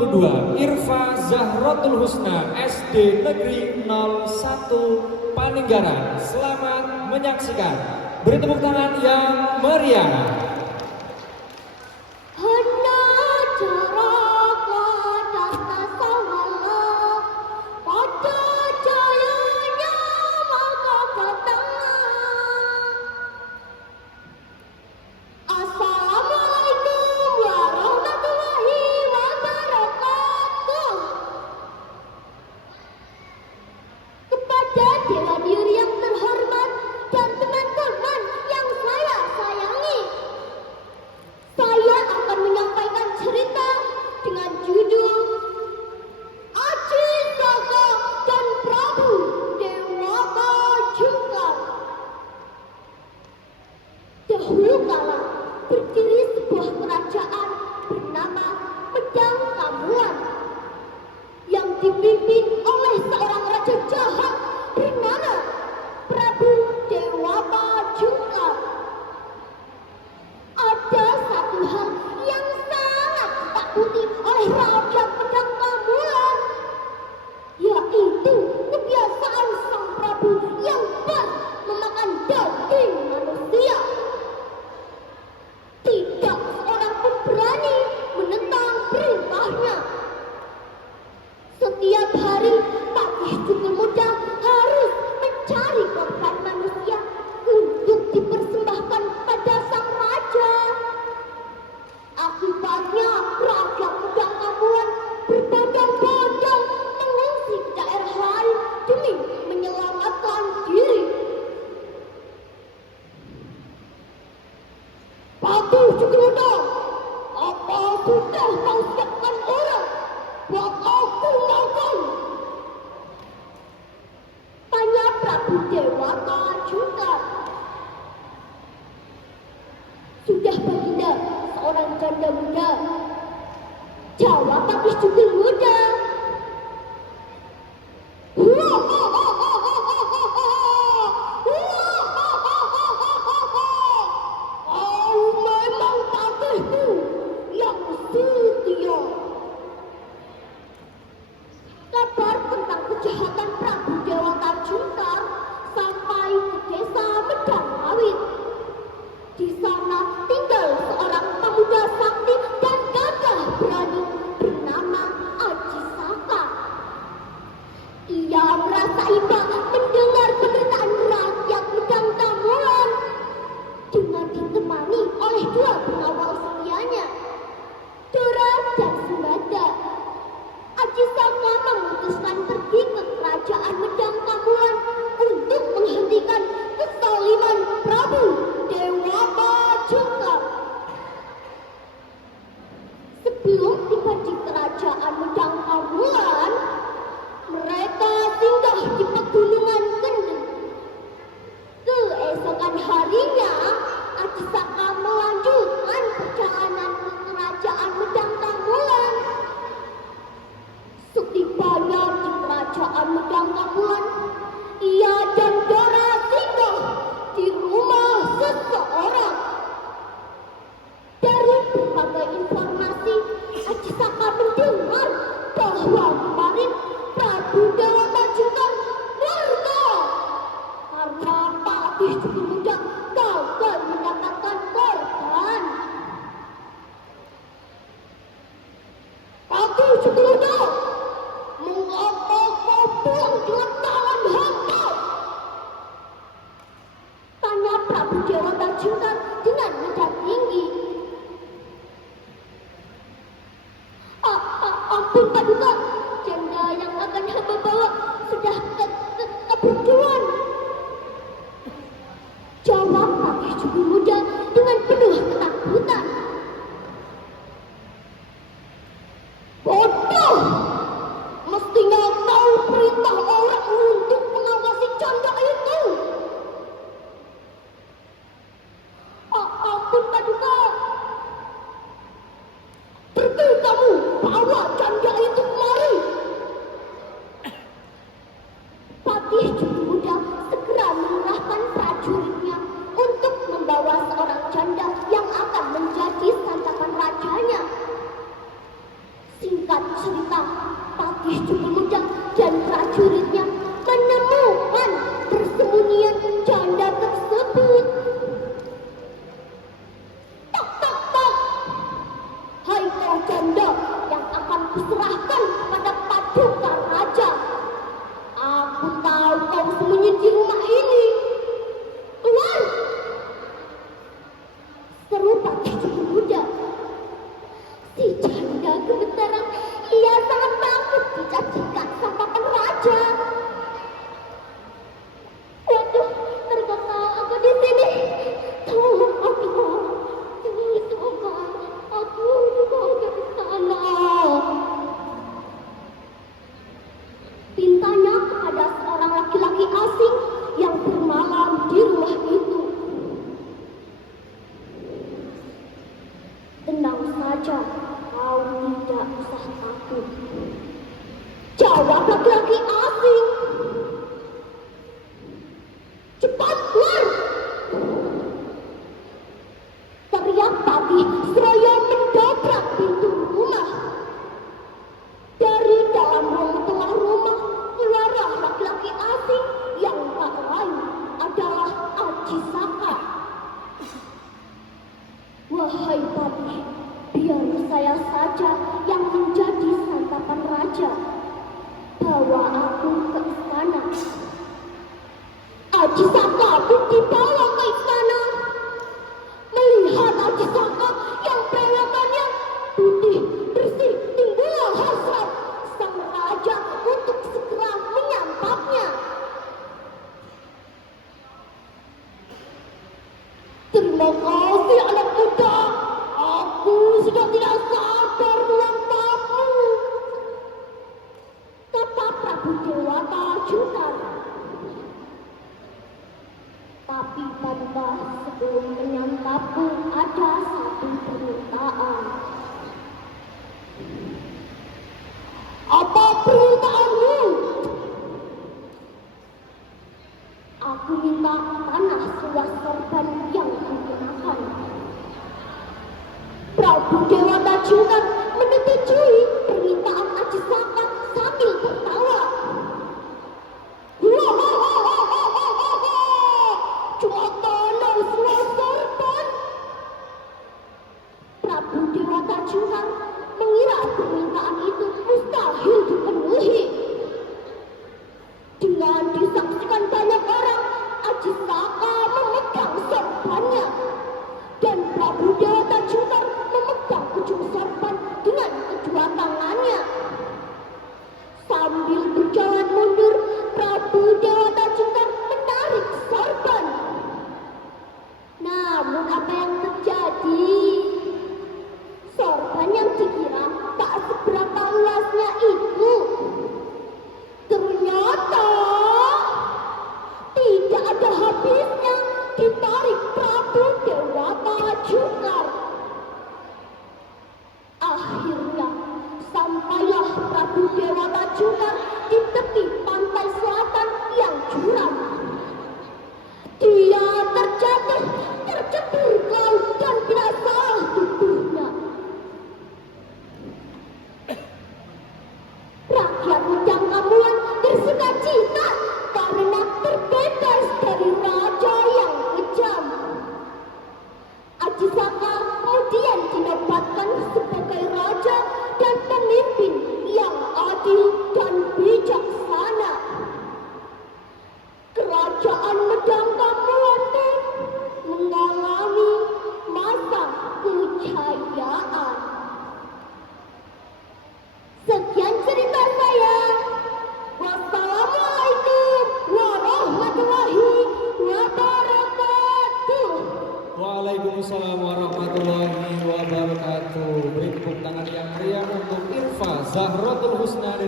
2 Irfa Zahrotul Husna SD Negeri 01 Paninggaran. Selamat menyaksikan. Beri tepuk tangan yang meriah. Dewan Juri yang terhormat dan teman-teman yang saya sayangi, saya akan menyampaikan cerita dengan judul Aji Saka dan Prabu Dewata Jungkar. Dahulu kala berdiri sebuah kerajaan bernama Medang Kamuan yang dipimpin oleh seorang raja jahat bernama Prabu Dewata Jungkar. Ada satu hal yang sangat ditakuti oleh Raja Medang Kamuan, yaitu kebiasaan sang Prabu yang memakan daging manusia. Tidak seorang pun berani menentang perintahnya. Setiap hari Patih Cukul Muda harus mencari korban manusia untuk dipersembahkan pada sang raja. Akibatnya Raja Medang Kamuan berbondong-bondong mengungsi ke daerah lain demi menyelamatkan diri. Patih Cukul Muda, apa sudah kau siapkan orang buat aku makan? Tanya Prabu Dewata Jungkar. Sudah baginda, seorang janda muda, jawab Patih Cukul Muda. Kau memang patihku yang setia. Kabar tentang kejahatan Prabu Dewata Jungkar sampai ke desa Medang Awit. Di sana tinggal seorang pemuda sakti dan gagah berani bernama Aji Saka. Ia merasa iba mendengar penderitaan rakyat Medang Kamuan dengan ditemani oleh dua pengawal setianya, Dora dan Sembada. Aji Saka memutuskan pergi ke kerajaan Medang Kamuan untuk menghentikan kezaliman Prabu Dewata Jungkar. Sebelum tiba di kerajaan Medang Kamuan, mereka singgah di pegunungan Kendeng. Keesokan harinya, Aji Saka melanjutkan perjalanan ke kerajaan Medang Kamuan. Setibanya di kerajaan Medang Kamuan, ia dan Dora singgah di rumah seseorang. Dari berbagai informasi, Aji Saka mendengar bahwa kemarin Prabu Dewata Jungkar murka karena Patih Cukul Muda gagal mendapatkan korban. Patih Cukul Muda, mengapa kau pulang dengan tangan hampa? Tanya Prabu Dewata Jungkar dengan nada tinggi. Ampun Paduka, janda yang akan hamba bawa sudah kabur duluan. Jawab Patih Cukul Muda dengan penuh ketakutan. Bodoh! Mestinya kau perintah orang untuk mengawasi janda itu. Ampun Paduka. Pergi kamu, bawa janda itu kemari. cerita Patih Jupil Muda dan prajuritnya menemukan persembunyian janda tersebut. Tok tok tok. Hai kau janda yang akan kuserahkan pada Paduka Raja. Aku tahu kau sembunyi di rumah ini. Keluar! Seru Patih Jupil Muda. Si janda gemetaran, ia sangat takut dicacikan santapan raja. Waduh, ternyata aku di sini. Tolong aku, tolong aku dibawa dari sana. Pintanya kepada seorang laki-laki asing yang bermalam di rumah itu. Tenang saja, kau tidak usah takut. Jawab laki-laki asing. Cepat keluar! Teriak Patih seraya mendobrak pintu rumah. Dari dalam ruang tengah rumah keluarlah laki-laki asing yang tak lain adalah Aji Saka. Wahai Patih, biar saya saja yang menjadi santapan raja. Bawa aku ke istana. Aji Saka pun dibawa ke istana. Melihat Aji Saka yang perawakannya putih bersih, timbul hasrat sang raja untuk segera menyantapnya. Terima kasih anak muda. Aku sudah tidak sabar menyantapmu, kata Prabu Dewata Jungkar. Tapi Paduka, sebelum menyantapku ada satu permintaan. Apa permintaanmu? Aku minta tanah seluas sorban yang digunakan. Prabu Dewata Jungkar menyetujui permintaan Aji Saka sambil tertawa. Cuma tanah seluas sorban. Prabu Dewata Jungkar mengira permintaan itu mustahil dipenuhi. Dengan disaksikan banyak orang, Aji Saka memegang sorbannya. Dan Prabu Dewata Jungkar memegang ujung sorban dengan kedua tangannya. Sambil berjalan mundur, Prabu Dewata Jungkar menarik sorban. Namun apa yang terjadi? Sorban yang dikira tak seberapa luasnya itu ternyata tidak ada habisnya ditarik Prabu Dewata Jungkar. Akhirnya sampailah Prabu Dewata Jungkar di tepi pantai selatan yang curam. Dia terjatuh, tercebur ke laut dan binasa tubuhnya. Rakyat Medang Kamuan bersuka cita karena terbebas dari raja yang kejam. Aji Saka kemudian dinobatkan sebagai raja dan pemimpin yang adil dan bijaksana. Kerajaan Medang Kamuan pun mengalami masa kejayaan. Sekian cerita saya. Wassalamualaikum warahmatullahi wabarakatuh. Waalaikumsalam warahmatullahi wabarakatuh. Beri tepuk tangan yang meriah untuk Irfa Zahratul Husna.